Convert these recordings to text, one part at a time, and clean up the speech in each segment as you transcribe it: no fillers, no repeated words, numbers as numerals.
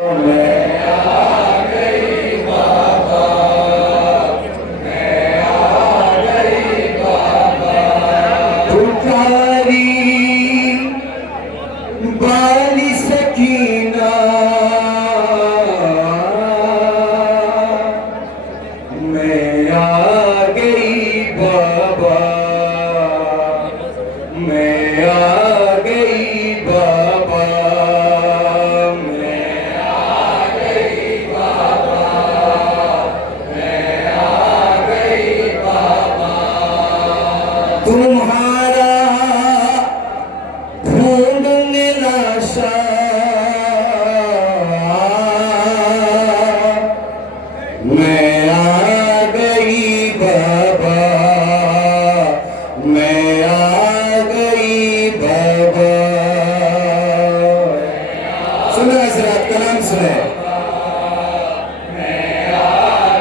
मैं आ गई बाबा, मैं आ गई बाबा। पुकारी बाली सकीना, मैं आ गई बाबा, मैं आ गई बाबा, मैं आ गई बाबा, मैं आ गई बाबा। तुम्हारा ढूंढने लाशा, मैं आ गई बाबा, मैं आ गई बाबा। सुनो इस रात का नाम सुने। मैं आ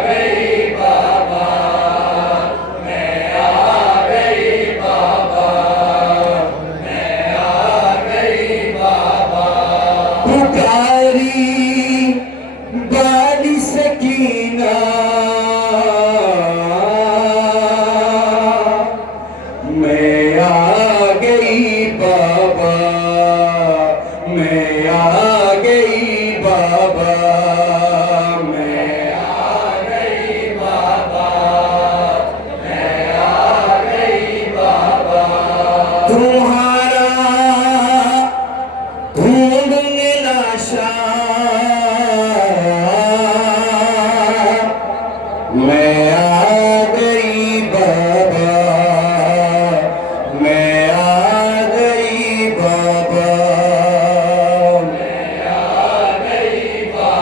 गई बाबा, मैं आ गई बाबा, मैं आ गई बाबा। पुकारी बाली सकीना, मैं आ गई बाबा, मैं आ गई बाबा, मैं आ गई बाबा, मैं आ गई बाबा। तुम्हारा ढूंढने लाशा, मैं आ गई बाबा, मैं आ गई बाबा, मैं आ गई बाबा।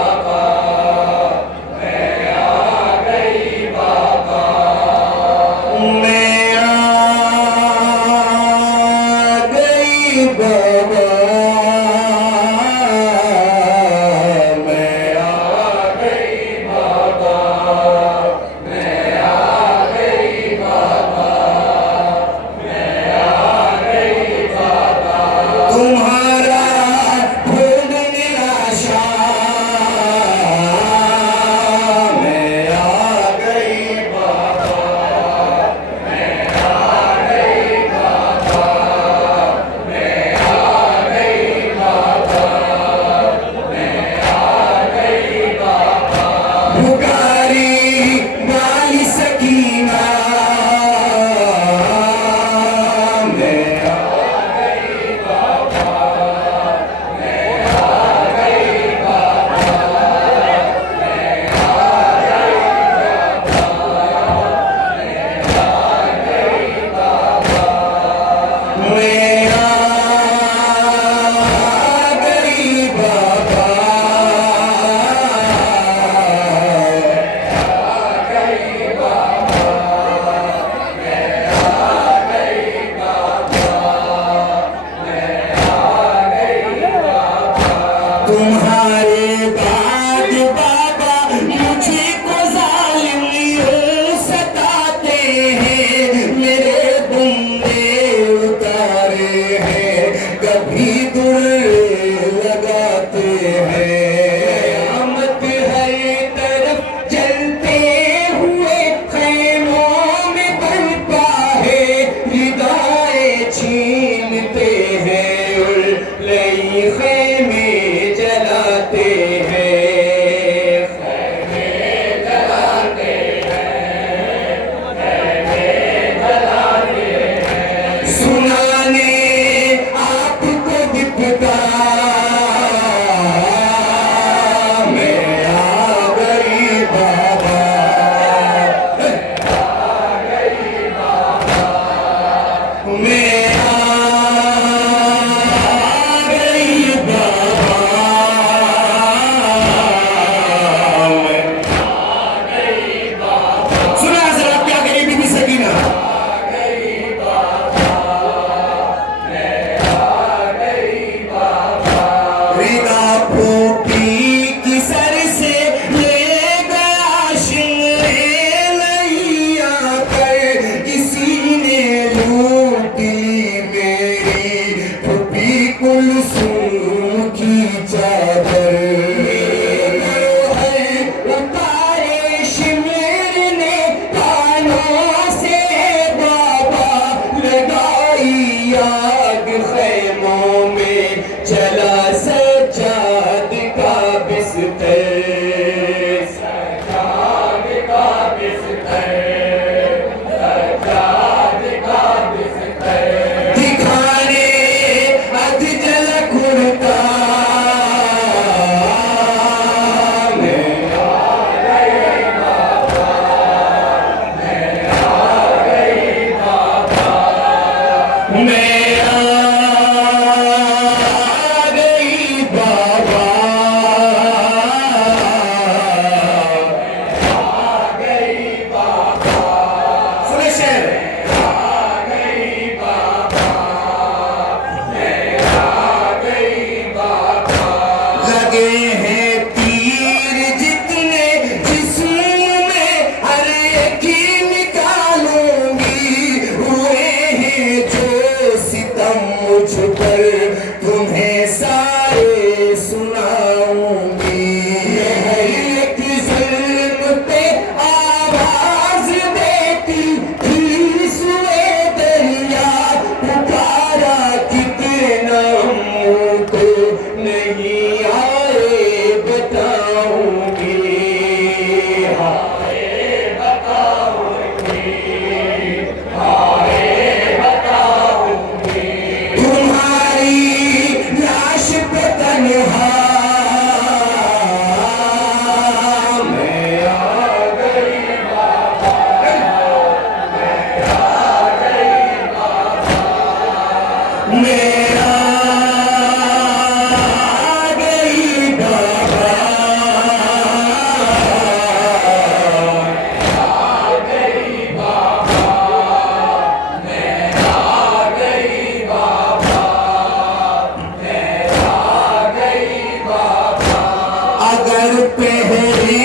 अगर पहले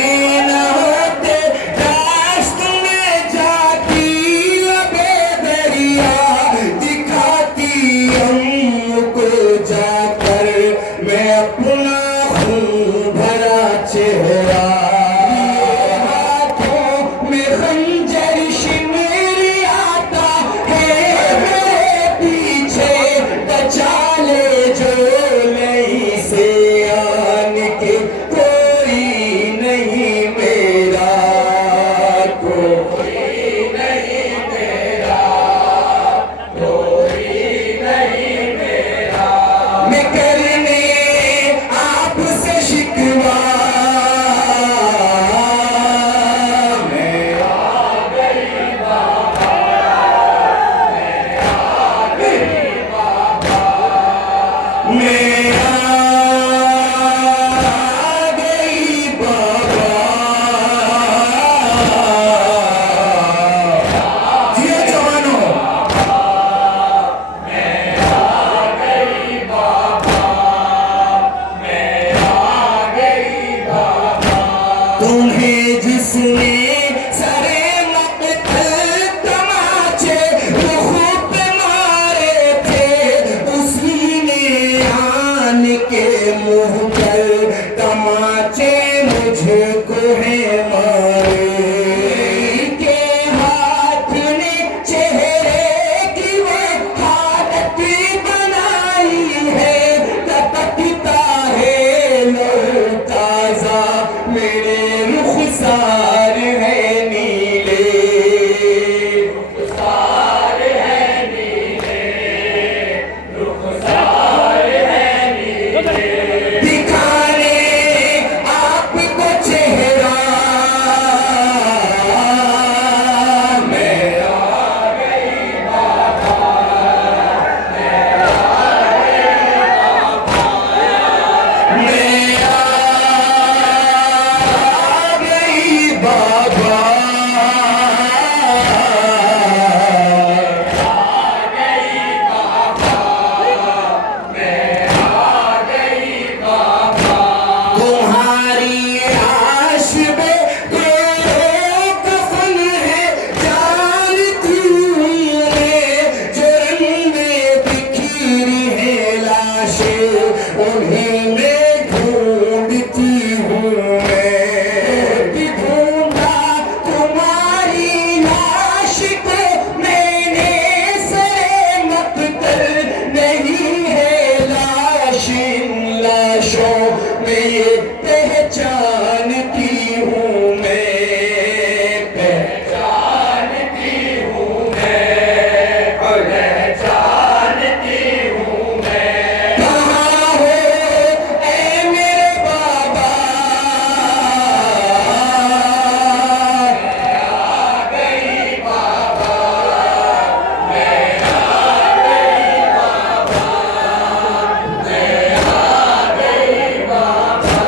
न होते रास्त में जाती लबे दरिया दिखाती हमको जाकर मैं अपना खून भरा चेहरा हाथों में खंजर शिमर आता है मेरे पीछे बचा ले जो नहीं से आन के कोई नहीं मेरा कोई नहीं मेरा कोई नहीं मेरा मैं करने आपसे शिकवा मैं आ गई बाबा मैं आ गई बाबा मैं आ गई बाबा जियो जवानों तुम्हें जिसने सरे मक़तल तमाचे रुख़ पे मारे थे उसी ने आन के मुँह पर तमाचे मुझको है मारे के हाथ ने चेहरे की वो हालत बनाई है तपकता है लो ताज़ा मेरे रुखसार है नीले रुखसार है नीले रुखसार है नीले दिखाने आपको चेहरा मैं आ गई बाबा मैं आ गई बाबा तुम्हारी आश में तेरे कफन है जानती हूँ मैं जो रंगे बिखरी है लाशें उन्हें मैं ढूंढती हूँ मैं भी ढूंढा तुम्हारी लाश को मैंने सरे मक़तल नहीं है लाश इन लाशों में ये पहचानती हूँ मैं पहचानती हूँ मैं पहचानती हूँ मैं कहाँ हो ऐ मेरे बाबा मैं आ गई बाबा मैं आ गई बाबा मैं आ गई बाबा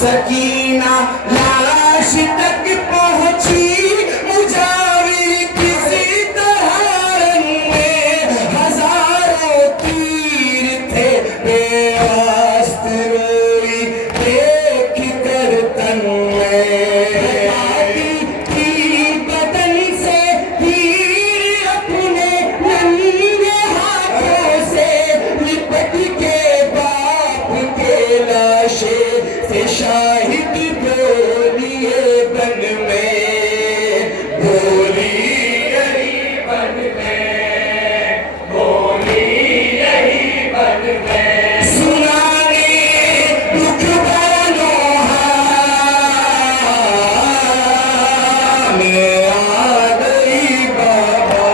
सकीना लाश तक पहुंची मुजाविर किसी तरह में हजारों तीर थे बेअस्त रोई देख कर तन में बदन से तीर अपने नंगे हाथों से लिपट के बाप के लाशे से शाहिद बोलिए बन में बोली यही बन में बोली यही बन में सुनाने दुख बानों में आ गई बाबा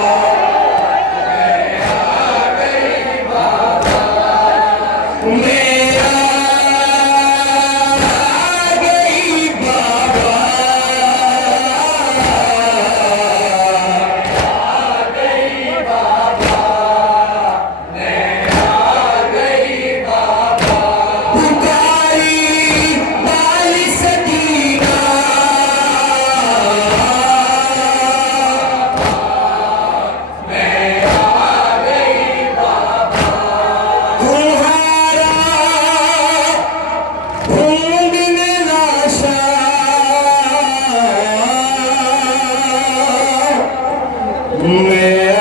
मैं आ गई बाबा पुकारी बाली सकीना तुम्हारा ढूंढने लाशा मैं